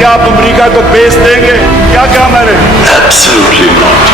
क्या आप अमेरिका को बेच देंगे? क्या कहा मैंने? Absolutely not.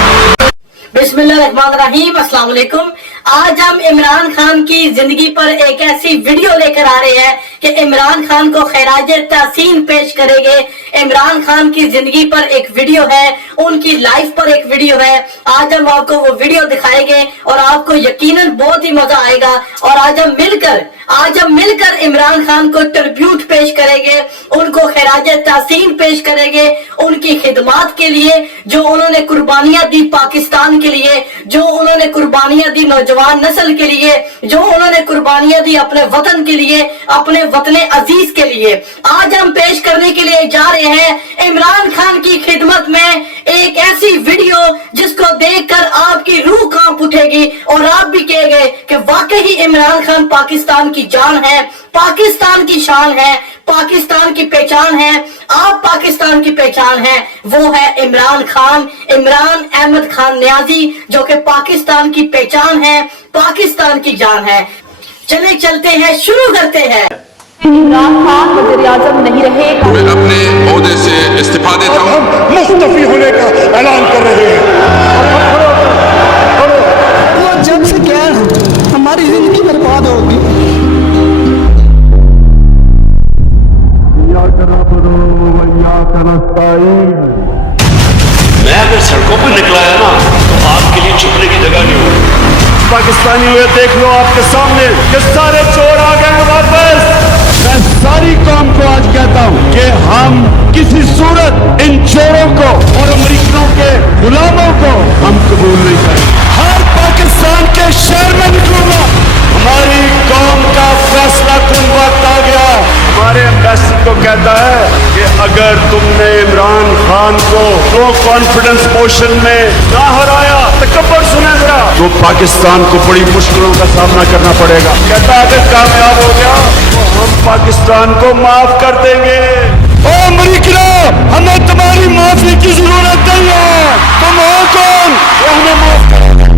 बिस्मिल्लाहिर्रहमानिर्रहीम, अस्सलाम वालेकुम। आज हम इमरान खान की जिंदगी पर एक ऐसी वीडियो लेकर आ रहे हैं कि इमरान खान को खैराज तहसीन पेश करेंगे। इमरान खान की जिंदगी पर एक वीडियो है, उनकी लाइफ पर एक वीडियो है। आज हम आपको वो वीडियो दिखाएंगे और आपको यकीनन बहुत ही मजा आएगा। और आज हम मिलकर इमरान खान को ट्रिब्यूट पेश करेंगे, उनको खैराज तहसीन पेश करेंगे उनकी खिदमात के लिए, जो उन्होंने कुर्बानियां दी पाकिस्तान के लिए, जो उन्होंने कुर्बानियां दी नौजवान नस्ल के लिए, जो उन्होंने कुर्बानियां दी अपने वतन के लिए, अपने वतन अजीज के लिए। आज हम पेश करने के लिए जा रहे हैं इमरान खान की खिदमत में एक ऐसी वीडियो जिसको देखकर आपकी रूह कांप उठेगी और आप भी कहेंगे कि वाकई ही इमरान खान पाकिस्तान की जान है, पाकिस्तान की शान है, पाकिस्तान की पहचान है। आप पाकिस्तान की पहचान है, वो है इमरान खान, इमरान अहमद खान नियाजी, जो कि पाकिस्तान की पहचान है, पाकिस्तान की जान है। चले चलते हैं, शुरू करते हैं। इमरान खान वज़ीर-ए-आज़म नहीं रहेगा। मैं अपने ओहदे से इस्तीफा देता हूँ। मुस्तफी होने का ऐलान कर रहे हैं। वो जब से क्या हमारी जिंदगी बर्बाद होगी। मैं अगर सड़कों पर निकला है ना तो आपके लिए छुपने की जगह नहीं होगी। पाकिस्तानी हुए देख लो आपके सामने कि सारे चोर आ गए हैं वापस। मैं सारी कौम को आज कहता हूँ कि हम किसी सूरत इन चोरों को और अमेरिकनों के गुलामों को हम कबूल नहीं करेंगे। हर पाकिस्तान के शहर में निकलूंगा। हमारी कौम का फैसला कुन वक्त आ गया। हमारे एम्बेसडर को कहता है कि अगर तुमने इमरान खान को लो कॉन्फिडेंस मोशन में ना हराया तो कब्र सुने जरा, तो पाकिस्तान को बड़ी मुश्किलों का सामना करना पड़ेगा। कहता है अगर कामयाब हो गया तो हम पाकिस्तान को माफ कर देंगे। ओ अमेरिका, हमें तुम्हारी माफी की जरूरत नहीं है। तुम हो कौन वो हमें माफ करेगा।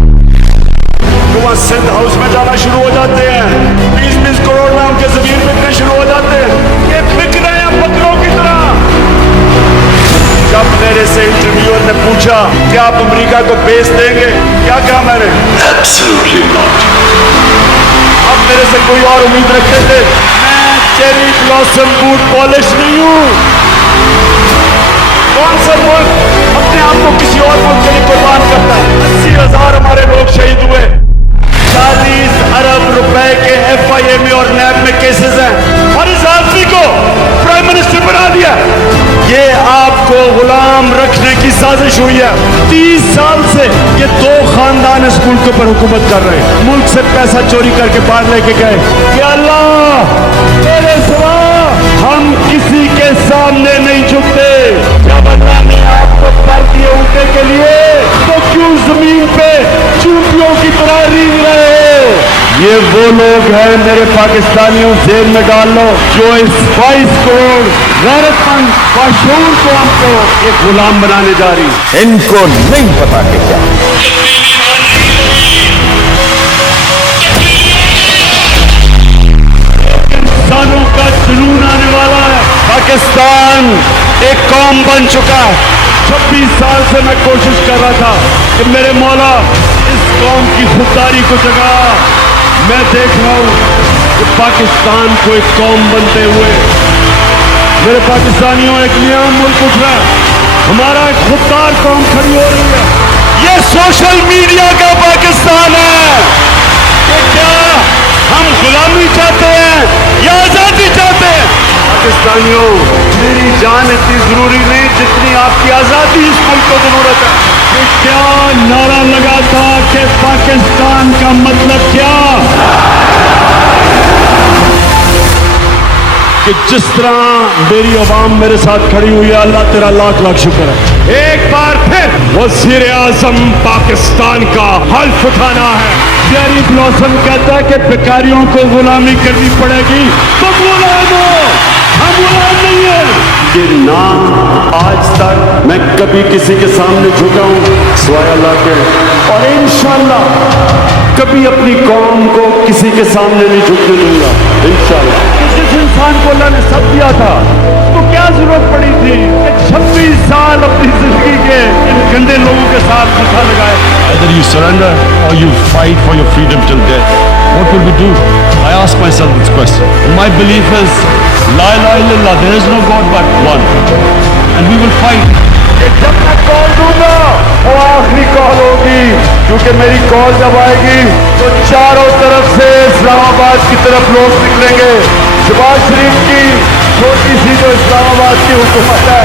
तो वहाँ सिंध हाउस में जाना शुरू हो जाते हैं, 20-20 करोड़ में उनके जमीन बिकने शुरू हो जाते हैं। ये बिक रहे हैं बकरों की तरह। जब मेरे से इंटरव्यूअर ने पूछा कि आप अमेरिका को बेच देंगे, क्या कहा मैंने? Absolutely not. अब मेरे से कोई और उम्मीद रखते थे? मैं चेरी ब्लॉसम बूट पॉलिश नहीं हूँ। कौन सा मुल्क अपने आप को किसी और मुल्क के लिए कुर्बान करता है? 80,000 हमारे लोग शहीद हुए। 40 अरब रुपए के FIA और नैब में केसेस हैं और इस आदमी को प्राइम मिनिस्टर बना दिया। ये आपको गुलाम रखने की साजिश हुई है। 30 साल से ये 2 खानदान इस मुल्क के ऊपर हुकूमत कर रहे हैं। मुल्क से पैसा चोरी करके बाहर लेके गए। कि अल्लाह तेरे सिवा हम किसी के सामने नहीं झुकते। जब अल्लाह ने आपको कर दिए उठने के लिए तो क्यों जमीन पे चूतियों की तरह रींग रहे हो? ये वो लोग हैं मेरे पाकिस्तानियों, जेल में डाल लो, जो इस 22 करोड़ गैरतमंद बाशऊर कौम को एक गुलाम बनाने जा रही है। इनको नहीं पता कि क्या इंसानों का जुनून आने वाला है। पाकिस्तान एक कौम बन चुका है। 26 साल से मैं कोशिश कर रहा था कि मेरे मौला इस कौम की खुददारी को जगा। मैं देख रहा हूं कि पाकिस्तान को एक कौम बनते हुए मेरे पाकिस्तानियों एक नया मुल्क उठ रहा है। हमारा एक खुददार कौम खड़ी हो रही है। ये सोशल मीडिया का पाकिस्तान है कि क्या हम गुलामी चाहते हैं या आजादी चाहते हैं? पाकिस्तानियों, मेरी जान इतनी जरूरी नहीं जितनी आपकी आजादी इस मुल्क को जरूरत है। ये क्या नारा लगा था कि पाकिस्तान का मतलब क्या? कि जिस तरह मेरी आवाम मेरे साथ खड़ी हुई है, अल्लाह तेरा लाख लाख शुक्र है। एक बार फिर वज़ीर-ए-आज़म पाकिस्तान का हल्फ उठाना है। चेरी ब्लॉसम कहता है कि भिखारियों को गुलामी करनी पड़ेगी। तो गुलाम हो, हम गुलाम नहीं है। ये ना आज तक मैं कभी किसी के सामने झुका हूँ सिवाय अल्लाह के, और इंशाअल्लाह कभी अपनी कौम को किसी के सामने नहीं झुकने दूंगा इंशाअल्लाह। जिस इंसान को अल्लाह ने सब दिया था उसको क्या जरूरत पड़ी थी साल अपनी जिंदगी के इन गंदे लोगों के साथ मथा लगाए. Either you surrender or you fight for your freedom till death. What will we do? I ask myself this question. And my belief is, La ilaha illallah, there is no God but one. And we will fight. जब मैं call दूंगा वो आखिरी call होगी, क्योंकि मेरी call जब आएगी तो चारों तरफ से इस्लामाबाद की तरफ लोग निकलेंगे. शहबाज शरीफ की छोटी सी जो इस्लामाबाद की हुकूमत है,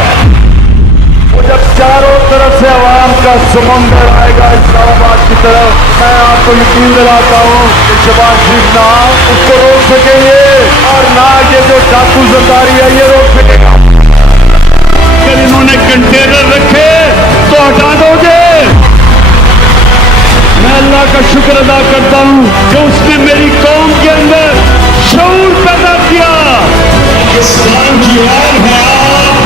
वो जब चारों तरफ से आवाम का समंदर आएगा इस्लामाबाद की तरफ, मैं आपको यकीन दिलाता हूँ कि शहबाज शरीफ ना उसको रोक सकेंगे और ना ये जो डाकू सरदारी है ये रोक सकेगा. अगर इन्होंने कंटेनर रखे तो हटा दोगे. मैं अल्लाह का शुक्र अदा करता हूँ कि उसने मेरी कौम के अंदर शऊर पैदा किया. पाकिस्तान की आन है आप,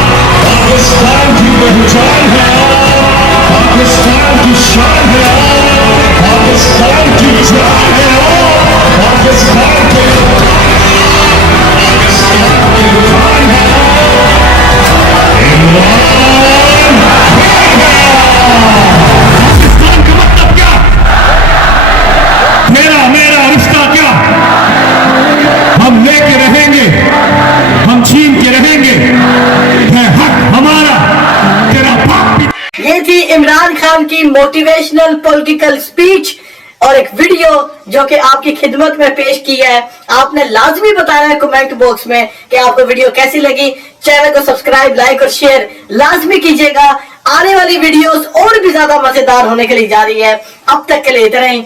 पाकिस्तान की पहचान है आप, पाकिस्तान की शान है आप, पाकिस्तान की जान है आप, पाकिस्तान के पाकिस्तान की जान है आप. पाकिस्तान का मतलब क्या? मेरा रिश्ता क्या? हम लेके रहेंगे, हम छीन के रहेंगे, है हक हमारा, तेरा बाप. ये थी इमरान खान की मोटिवेशनल पॉलिटिकल स्पीच और एक वीडियो जो कि आपकी खिदमत में पेश की है. आपने लाजमी बताना है कमेंट बॉक्स में कि आपको वीडियो कैसी लगी. चैनल को सब्सक्राइब, लाइक और शेयर लाजमी कीजिएगा. आने वाली वीडियोस और भी ज्यादा मजेदार होने के लिए जा रही है. अब तक के लिए इतना ही.